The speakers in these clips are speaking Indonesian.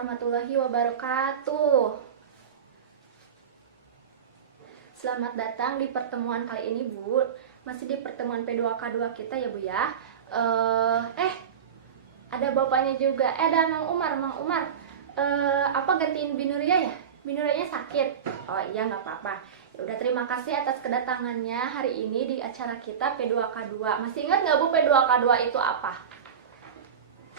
warahmatullahi wabarakatuh. Selamat datang di pertemuan kali ini, Bu. Masih di pertemuan P2K2 kita ya, Bu ya. Ada bapaknya juga. Ada Mang Umar. Apa gantiin Binuria ya? Binurianya sakit. Oh iya, nggak apa-apa. Ya udah, terima kasih atas kedatangannya hari ini di acara kita P2K2. Masih ingat nggak, Bu, P2K2 itu apa?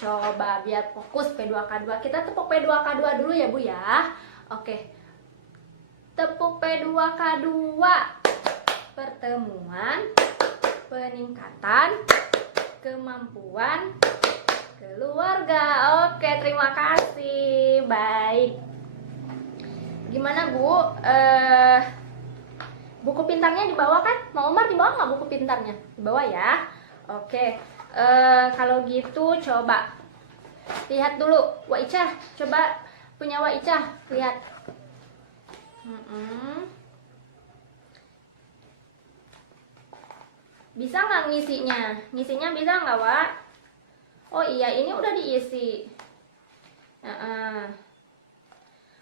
Coba biar fokus P2K2. Kita tepuk P2K2 dulu ya, Bu ya. Oke. Tepuk P2K2. Pertemuan peningkatan kemampuan keluarga. Oke, terima kasih. Baik. Gimana, Bu? Buku pintarnya dibawa kan? Mau Umar dibawa nggak buku pintarnya? Dibawa ya. Oke. Kalau gitu coba lihat dulu Wak Ica. Coba punya Wak Ica, lihat. Bisa nggak ngisinya? Ngisinya bisa nggak, Wak? Oh iya, ini udah diisi.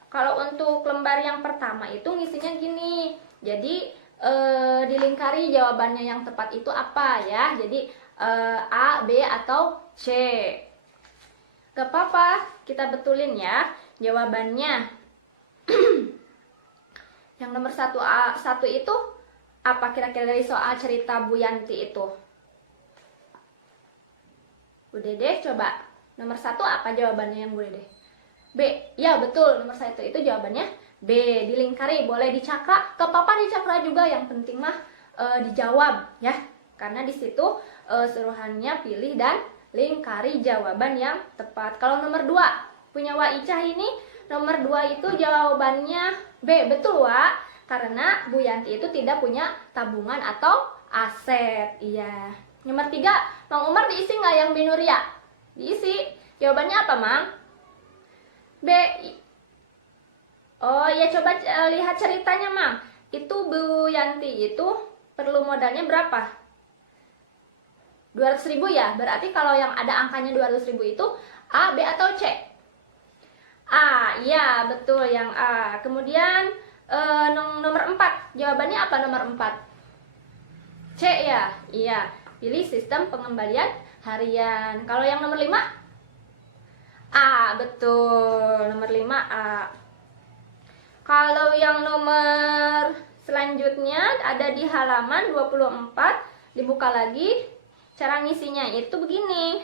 Kalau untuk lembar yang pertama itu ngisinya gini. Jadi dilingkari jawabannya yang tepat itu apa ya. Jadi A, B, atau C. Gak apa-apa, kita betulin ya jawabannya. Yang nomor 1 itu apa kira-kira dari soal cerita Bu Yanti itu? Bu Dede coba. Nomor 1 apa jawabannya yang Bu Dede? B. Ya betul, nomor 1 itu jawabannya B. Dilingkari, boleh dicakra. Gak apa-apa dicakra juga, yang penting mah dijawab ya. Karena di situ suruhannya pilih dan lingkari jawaban yang tepat. Kalau nomor 2 punya Wak Ica ini, nomor 2 itu jawabannya B. Betul, Wak. Karena Bu Yanti itu tidak punya tabungan atau aset. Iya. Nomor 3, Mang Umar diisi nggak yang Binuria? Diisi. Jawabannya apa, Mang? B. Oh ya, coba lihat ceritanya, Mang. Itu Bu Yanti itu perlu modalnya berapa? 200.000 ya. Berarti kalau yang ada angkanya 200.000 itu A, B, atau C? A. Ya betul, yang A. Kemudian nomor 4, jawabannya apa nomor 4? C ya. Iya, pilih sistem pengembalian harian. Kalau yang nomor 5? A. Betul, nomor 5 A. Kalau yang nomor selanjutnya ada di halaman 24, dibuka lagi. Cara ngisinya itu begini.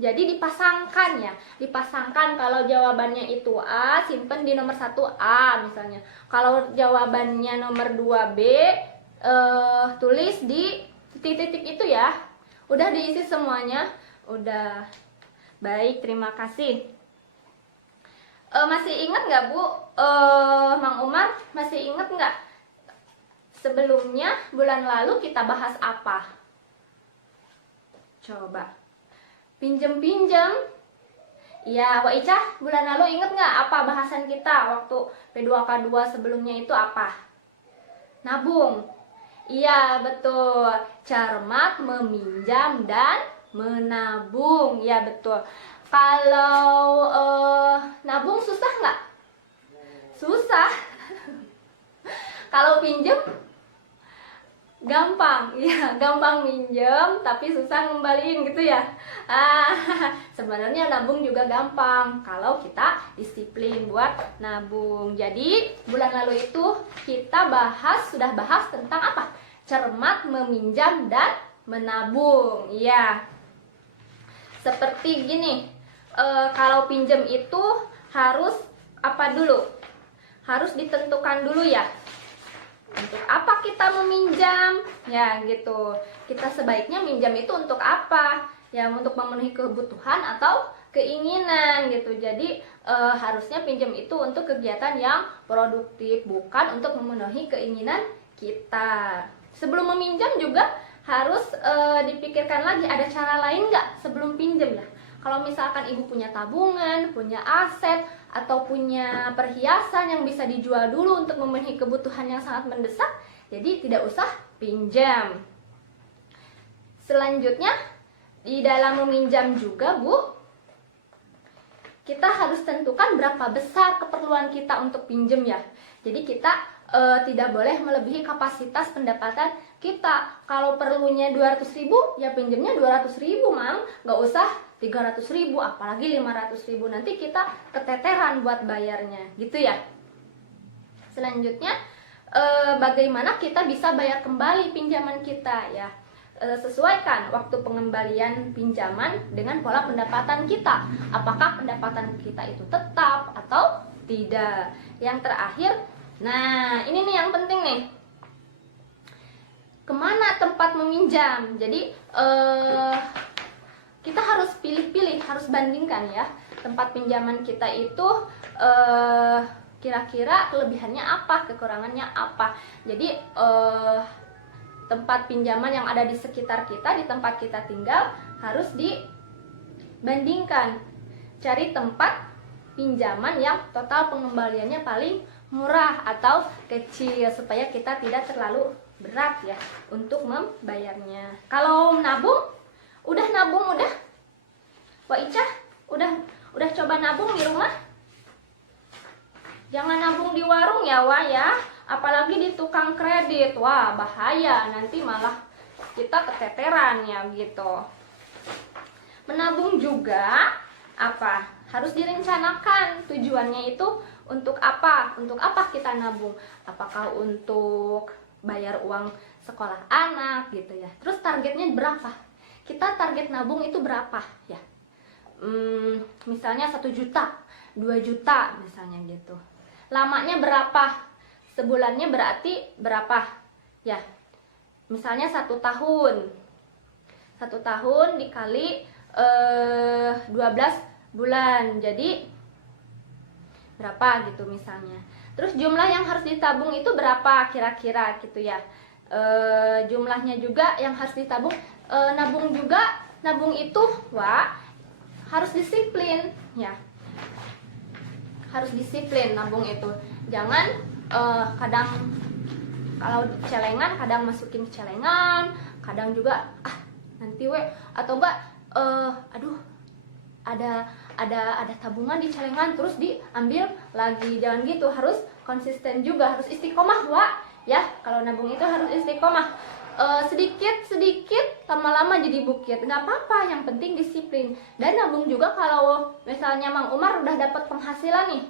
Jadi dipasangkan ya. Dipasangkan, kalau jawabannya itu A, simpen di nomor 1 A misalnya. Kalau jawabannya nomor 2 B, tulis di titik-titik itu ya. Udah diisi semuanya? Udah. Baik, terima kasih. Masih ingat nggak, Bu? Mang Umar, masih ingat nggak? Sebelumnya bulan lalu kita bahas apa? Coba. Pinjem-pinjem. Ya, Wak Ica, bulan lalu inget nggak apa bahasan kita waktu P2K2 sebelumnya itu apa? Nabung. Iya, betul. Cermat meminjam dan menabung. Ya, betul. Kalau nabung susah nggak? Susah. Kalau pinjem gampang, ya gampang minjem tapi susah ngembaliin gitu ya. Sebenarnya nabung juga gampang kalau kita disiplin buat nabung. Jadi bulan lalu itu kita sudah bahas tentang apa? Cermat meminjam dan menabung. Iya. Seperti gini, kalau pinjem itu harus apa dulu? Harus ditentukan dulu ya. Untuk apa kita meminjam? Ya gitu. Kita sebaiknya minjam itu untuk apa? Ya untuk memenuhi kebutuhan atau keinginan gitu. Jadi harusnya pinjam itu untuk kegiatan yang produktif, bukan untuk memenuhi keinginan kita. Sebelum meminjam juga harus dipikirkan lagi, ada cara lain nggak sebelum pinjam ya. Kalau misalkan ibu punya tabungan, punya aset, atau punya perhiasan yang bisa dijual dulu untuk memenuhi kebutuhan yang sangat mendesak, jadi tidak usah pinjam. Selanjutnya, di dalam meminjam juga, Bu, kita harus tentukan berapa besar keperluan kita untuk pinjem ya. Jadi kita tidak boleh melebihi kapasitas pendapatan kita. Kalau perlunya 200.000 ya pinjemnya 200.000 Mang, nggak usah 300.000 apalagi 500.000, nanti kita keteteran buat bayarnya gitu ya. Selanjutnya bagaimana kita bisa bayar kembali pinjaman kita ya. Sesuaikan waktu pengembalian pinjaman dengan pola pendapatan kita. Apakah pendapatan kita itu tetap atau tidak. Yang terakhir, nah ini nih yang penting nih, kemana tempat meminjam. Jadi kita harus pilih-pilih, harus bandingkan ya, tempat pinjaman kita itu kira-kira kelebihannya apa, kekurangannya apa. Jadi tempat pinjaman yang ada di sekitar kita, di tempat kita tinggal, harus dibandingkan. Cari tempat pinjaman yang total pengembaliannya paling murah atau kecil, supaya kita tidak terlalu berat ya untuk membayarnya. Kalau nabung, udah nabung udah? Wak Ica, udah coba nabung di rumah? Jangan nabung di warung ya Wak ya, apalagi di tukang kredit. Wah bahaya, nanti malah kita keteteran ya gitu. Menabung juga apa? Harus direncanakan tujuannya itu untuk apa? Untuk apa kita nabung? Apakah untuk bayar uang sekolah anak gitu ya? Terus targetnya berapa? Kita target nabung itu berapa ya? Misalnya 1 juta, 2 juta misalnya gitu. Lamanya berapa? Sebulannya berarti berapa? Ya, misalnya 1 tahun. 1 tahun dikali 12 bulan. Jadi berapa gitu misalnya. Terus jumlah yang harus ditabung itu berapa kira-kira gitu ya. Jumlahnya juga yang harus ditabung. Nabung juga, nabung itu Wak, harus disiplin ya. Harus disiplin nabung itu. Jangan kadang kalau celengan, kadang masukin celengan, kadang juga nanti atau enggak aduh ada tabungan di celengan terus diambil lagi. Jangan gitu, harus konsisten juga, harus istiqomah Wak ya. Kalau nabung itu harus istiqomah. Sedikit lama-lama jadi bukit, nggak apa-apa, yang penting disiplin. Dan nabung juga kalau misalnya Mang Umar udah dapat penghasilan nih,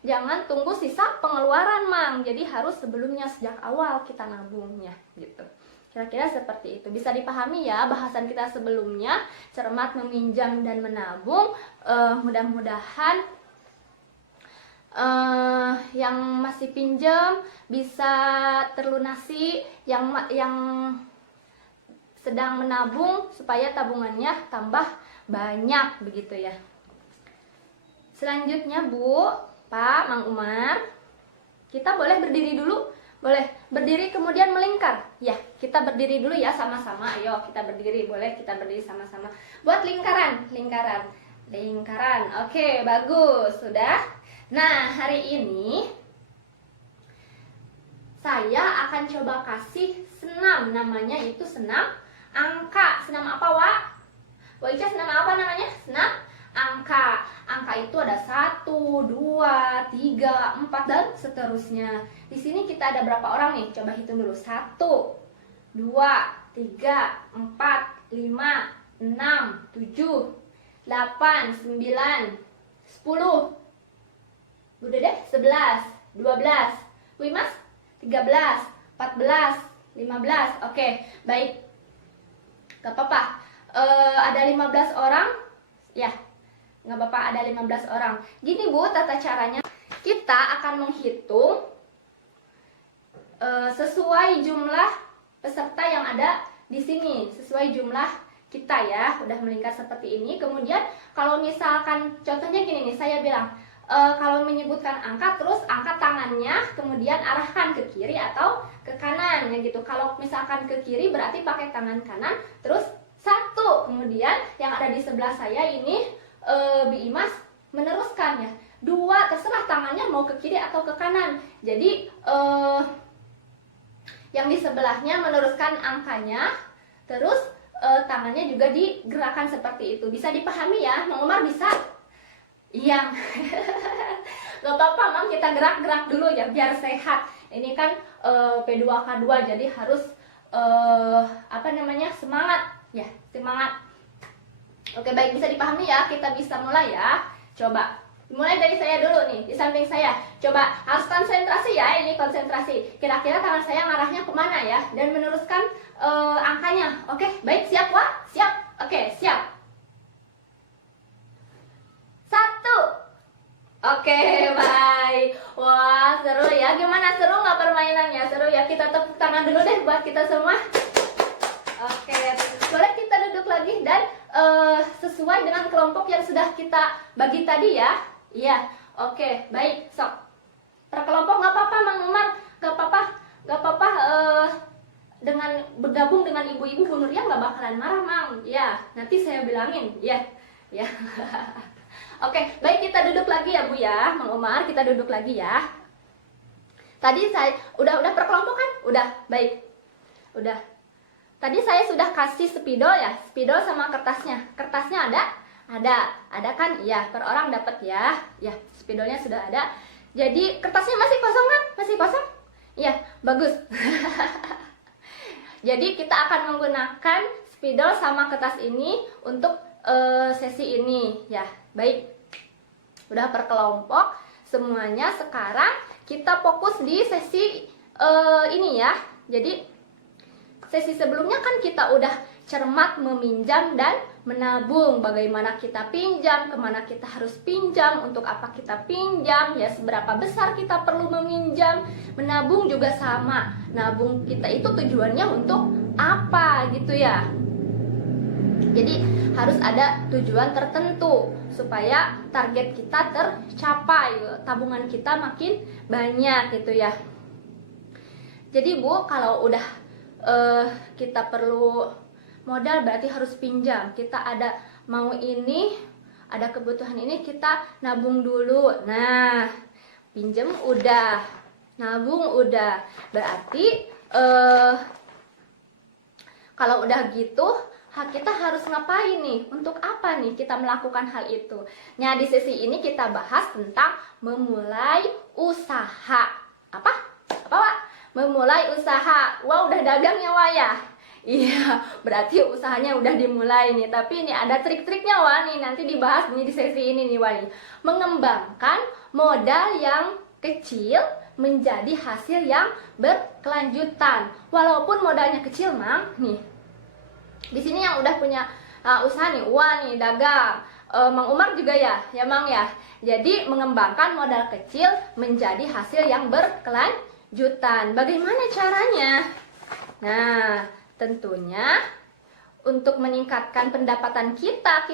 jangan tunggu sisa pengeluaran Mang, jadi harus sebelumnya sejak awal kita nabungnya gitu. Kira-kira seperti itu, bisa dipahami ya bahasan kita sebelumnya, cermat meminjam dan menabung. Mudah-mudahan yang masih pinjam bisa terlunasi, yang sedang menabung supaya tabungannya tambah banyak begitu ya. Selanjutnya Bu, Pak, Mang Umar, kita boleh berdiri dulu? Boleh berdiri kemudian melingkar. Ya, kita berdiri dulu ya sama-sama. Ayo kita berdiri, boleh kita berdiri sama-sama. Buat lingkaran. Oke, bagus, sudah. Nah, hari ini saya akan coba kasih senam, namanya itu senam angka. Senam apa Wak? Wak Ica, senam apa namanya? Senam angka. Angka itu ada 1, 2, 3, 4 dan seterusnya. Di sini kita ada berapa orang nih? Coba hitung dulu. 1, 2, 3, 4, 5, 6, 7, 8, 9, 10. Udah deh, 11, 12, wih mas, 13, 14, 15. Oke, baik. Gak apa-apa. Ada 15 orang. Ya, gak apa-apa, ada 15 orang. Gini Bu, tata caranya. Kita akan menghitung sesuai jumlah peserta yang ada di sini. Sesuai jumlah kita ya. Udah melingkar seperti ini. Kemudian kalau misalkan, contohnya gini nih, saya bilang, kalau menyebutkan angka, terus angkat tangannya, kemudian arahkan ke kiri atau ke kanan ya gitu. Kalau misalkan ke kiri berarti pakai tangan kanan, terus 1. Kemudian yang ada di sebelah saya ini Bi Imas meneruskan ya. 2, terserah tangannya mau ke kiri atau ke kanan. Jadi yang di sebelahnya meneruskan angkanya, terus tangannya juga digerakkan seperti itu. Bisa dipahami ya, Mang Umar bisa? Iya. Gak apa-apa, Mam, kita gerak-gerak dulu ya biar sehat. Ini kan P2K2, jadi harus apa namanya, semangat ya, semangat. Oke, baik, bisa dipahami ya. Kita bisa mulai ya. Coba mulai dari saya dulu nih, di samping saya. Coba harus konsentrasi ya, ini konsentrasi. Kira-kira tangan saya ngarahnya kemana ya, dan meneruskan angkanya. Oke, baik, siap, Wak? Siap? Oke, siap. 1. Oke, baik. Wah, seru ya. Gimana, seru nggak permainannya? Seru ya. Kita tepuk tangan dulu deh buat kita semua. Oke, boleh kita duduk lagi dan sesuai dengan kelompok yang sudah kita bagi tadi ya. Iya, oke, baik. Sok. Per kelompok nggak apa-apa, Mang Umar. Nggak apa-apa, nggak apa-apa. Dengan bergabung dengan ibu-ibu, Bu Nuria nggak bakalan marah, Mang. Ya, nanti saya bilangin. Ya, ya. Oke, baik, kita duduk lagi ya Bu ya, Mang Umar, kita duduk lagi ya. Tadi saya udah per kelompok kan? Udah, baik. Udah. Tadi saya sudah kasih spidol ya, spidol sama kertasnya. Kertasnya ada? Ada kan? Iya, per orang dapat ya. Ya, spidolnya sudah ada. Jadi kertasnya masih kosong kan? Masih kosong? Iya, bagus. Jadi kita akan menggunakan spidol sama kertas ini untuk sesi ini ya. Baik, udah per kelompok semuanya. Sekarang kita fokus di sesi ini ya. Jadi sesi sebelumnya kan kita udah cermat meminjam dan menabung. Bagaimana kita pinjam, kemana kita harus pinjam, untuk apa kita pinjam, ya seberapa besar kita perlu meminjam. Menabung juga sama. Nabung kita itu tujuannya untuk apa gitu ya. Jadi harus ada tujuan tertentu supaya target kita tercapai, tabungan kita makin banyak gitu ya. Jadi Bu, kalau udah kita perlu modal berarti harus pinjam. Kita ada mau ini, ada kebutuhan ini, kita nabung dulu. Nah, pinjam udah, nabung udah. Berarti kalau udah gitu, kita harus ngapain nih? Untuk apa nih kita melakukan hal itu? Nah, di sesi ini kita bahas tentang memulai usaha. Apa? Apa, Wak? Memulai usaha. Wah, udah dagang ya, Wak ya? Iya, berarti usahanya udah dimulai nih. Tapi ini ada trik-triknya, Wak, nih. Nanti dibahas nih di sesi ini nih, Wak. Mengembangkan modal yang kecil menjadi hasil yang berkelanjutan. Walaupun modalnya kecil, Mang, nih. Di sini yang udah punya usaha nih, Wah nih dagang, Mang Umar juga ya Mang ya. Jadi mengembangkan modal kecil menjadi hasil yang berkelanjutan. Bagaimana caranya? Nah, tentunya untuk meningkatkan pendapatan kita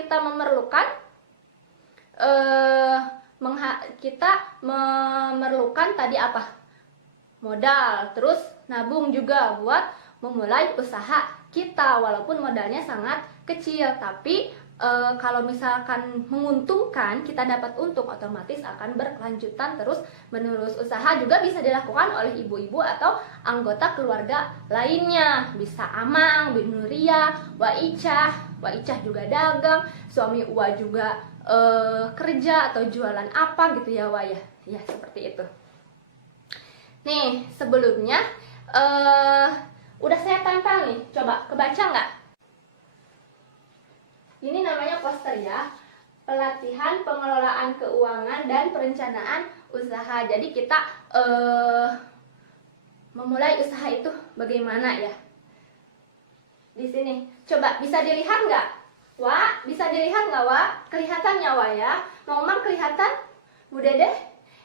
memerlukan tadi apa? Modal, terus nabung juga buat memulai usaha kita, walaupun modalnya sangat kecil. Tapi kalau misalkan menguntungkan, kita dapat untung, otomatis akan berkelanjutan terus menerus. Usaha juga bisa dilakukan oleh ibu-ibu atau anggota keluarga lainnya. Bisa Amang, Bu Nuria, Wak Icah juga dagang, suami Wa juga kerja atau jualan apa gitu ya, Wak ya. Ya, seperti itu. Nih, sebelumnya udah saya tempel nih, coba kebaca nggak? Ini namanya poster ya, pelatihan pengelolaan keuangan dan perencanaan usaha. Jadi kita memulai usaha itu bagaimana ya? Di sini, coba bisa dilihat nggak? Wah, bisa dilihat nggak, Wak? Kelihatannya, Wak ya? Mang Umar kelihatan? Bu Dede?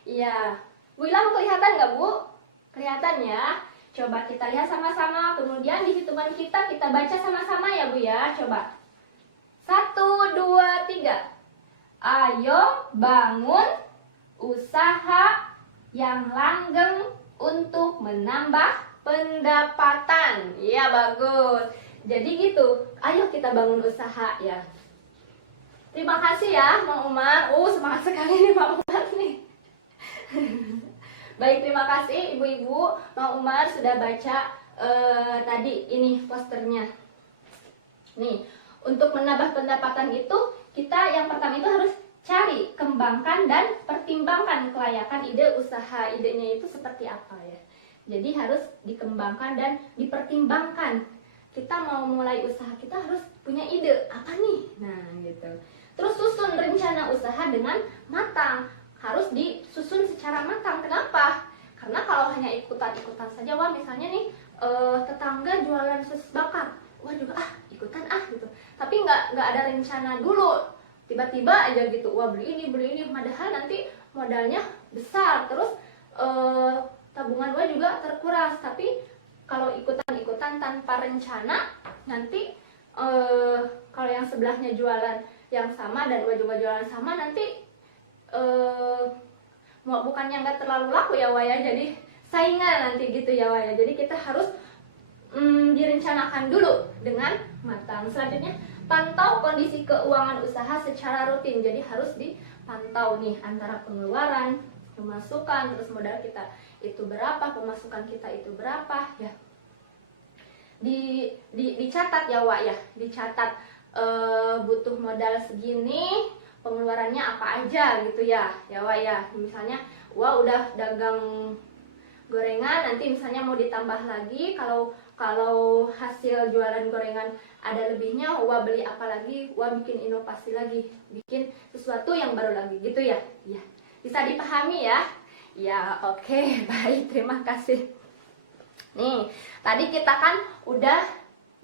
Iya. Bu Ilham kelihatan nggak, Bu? Kelihatan ya? Coba kita lihat sama-sama, kemudian di hitungan kita baca sama-sama ya Bu ya. Coba 1, 2, 3. Ayo bangun usaha yang langgeng untuk menambah pendapatan. Iya, bagus. Jadi gitu, ayo kita bangun usaha ya. Terima kasih ya Mang Umar. Semangat sekali nih Mang Umar nih. Baik, terima kasih ibu-ibu, Mang Umar sudah baca tadi ini posternya. Nih, untuk menambah pendapatan itu kita yang pertama itu harus cari, kembangkan, dan pertimbangkan kelayakan ide usaha. Idenya itu seperti apa ya. Jadi harus dikembangkan dan dipertimbangkan. Kita mau mulai usaha, kita harus punya ide apa nih. Nah gitu. Terus susun rencana usaha dengan matang. Harus disusun secara matang. Kenapa? Karena kalau hanya ikutan-ikutan saja, wah misalnya nih tetangga jualan sosis bakar, wah juga ikutan gitu. Tapi nggak ada rencana dulu. Tiba-tiba aja gitu, wah beli ini, padahal nanti modalnya besar, terus tabungan gua juga terkuras. Tapi kalau ikutan-ikutan tanpa rencana, nanti kalau yang sebelahnya jualan yang sama dan gua juga jualan sama, nanti bukannya nggak terlalu laku ya Wak ya, jadi saingan nanti gitu ya Wak ya. Jadi kita harus direncanakan dulu dengan matang. Selanjutnya, pantau kondisi keuangan usaha secara rutin. Jadi harus dipantau nih antara pengeluaran, pemasukan, terus modal kita itu berapa, pemasukan kita itu berapa ya. Dicatat ya Wak ya, dicatat butuh modal segini, pengeluarannya apa aja gitu ya Wak ya. Misalnya Wak udah dagang gorengan, nanti misalnya mau ditambah lagi, kalau hasil jualan gorengan ada lebihnya, Wak beli apa lagi, Wak bikin inovasi lagi, bikin sesuatu yang baru lagi gitu ya. Ya, bisa dipahami ya? Ya, oke, baik, terima kasih. Nih, tadi kita kan udah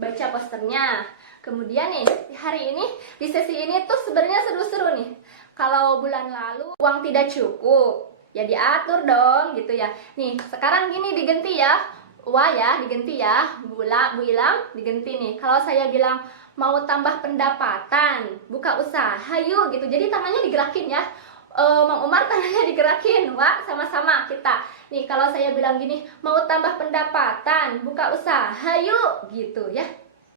baca posternya. Kemudian nih, hari ini, di sesi ini tuh sebenarnya seru-seru nih. Kalau bulan lalu uang tidak cukup, ya diatur dong gitu ya. Nih, sekarang gini diganti ya. Wah ya, diganti ya. Bu Ilham diganti nih. Kalau saya bilang mau tambah pendapatan, buka usaha yuk gitu. Jadi tangannya digerakin ya. Mang Umar tangannya digerakin. Wah, sama-sama kita. Nih, kalau saya bilang gini, mau tambah pendapatan, buka usaha yuk gitu ya.